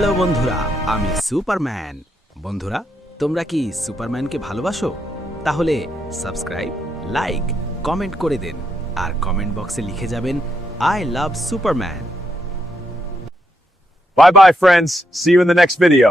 Hello বন্ধুরা, আমি Superman. বন্ধুরা, তোমরা কি সুপারম্যানকে ভালোবাসো? তাহলে সাবস্ক্রাইব, লাইক, কমেন্ট করে দেন আর কমেন্ট বক্সে লিখে যাবেন I love Superman. Bye bye, friends. See you in the next video.